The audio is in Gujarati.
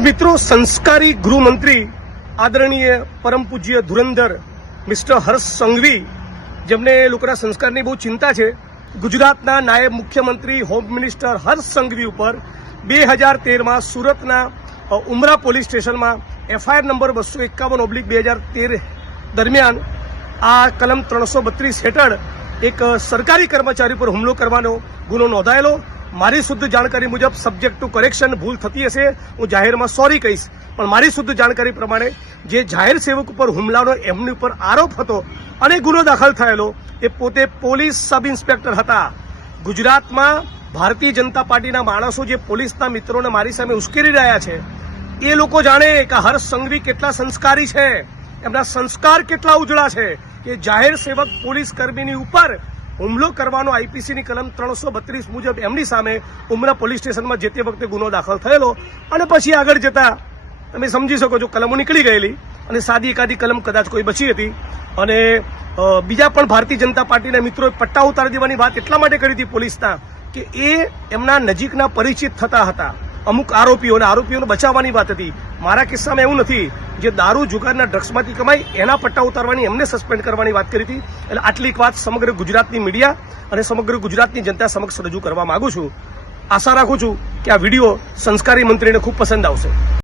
મિત્રો, સંસ્કારી ગૃહમંત્રી આદરણીય પરમ પૂજ્ય ધુરંધર મિસ્ટર હર્ષ સંઘવી, જેમને લોકોના સંસ્કારની બહુ ચિંતા છે, ગુજરાતના નાયબ મુખ્યમંત્રી હોમ મિનિસ્ટર હર્ષ સંઘવી ઉપર 2013માં સુરતના ઉમરા પોલીસ સ્ટેશનમાં એફઆઈઆર નંબર 251/2013 દરમિયાન આ કલમ 332 હેઠળ એક સરકારી કર્મચારી પર હુમલો કરવાનો ગુનો નોંધાયેલો. મારી શુદ્ધ જાણકારી મુજબ સબ્જેક્ટ ટુ કરેક્શન ભૂલ થતી હશે, હું જાહેરમાં સોરી કહીશ, પણ મારી શુદ્ધ જાણકારી પ્રમાણે જે જાહેર સેવક ઉપર હુમલાનો એમની ઉપર આરોપ હતો અને ગુનો દાખલ થયેલો એ પોતે પોલીસ સબ ઇન્સ્પેક્ટર હતા. ગુજરાતમાં ભારતીય જનતા પાર્ટીના માણસો જે પોલીસના મિત્રોને મારી સામે ઉશ્કેરી રહ્યા છે, એ લોકો જાણે કે હર્ષ સંઘવી કેટલા સંસ્કારી છે, એમના સંસ્કાર કેટલા ઉજળા છે કે જાહેર સેવક પોલીસ કર્મીની ઉપર હુમલો કરવાનો આઈપીસીની કલમ 332 મુજબ એમની સામે ઉમરા પોલીસ સ્ટેશનમાં જે તે વખતે ગુનો દાખલ થયેલો અને પછી આગળ જતા તમે સમજી શકો છો કલમો નીકળી ગયેલી અને સાદી એકાદી કલમ કદાચ કોઈ બચી હતી. અને બીજા પણ ભારતીય જનતા પાર્ટીના મિત્રોએ પટ્ટા ઉતારી દેવાની વાત એટલા માટે કરી હતી પોલીસના કે એ એમના નજીકના પરિચિત થતા હતા અમુક આરોપીઓને બચાવવાની વાત હતી. મારા કિસ્સામાં એવું નથી. જે દારૂ જુગારના ડ્રગ્સમાંથી કમાઈ એના પટ્ટા ઉતારવાની, એમને સસ્પેન્ડ કરવાની વાત કરી હતી. એટલે આટલી એક વાત સમગ્ર ગુજરાતની મીડિયા અને સમગ્ર ગુજરાતની જનતા સમક્ષ રજૂ કરવા માંગુ છું. આશા રાખું છું કે આ વિડીયો સંસ્કારી મંત્રીને ખૂબ પસંદ આવશે.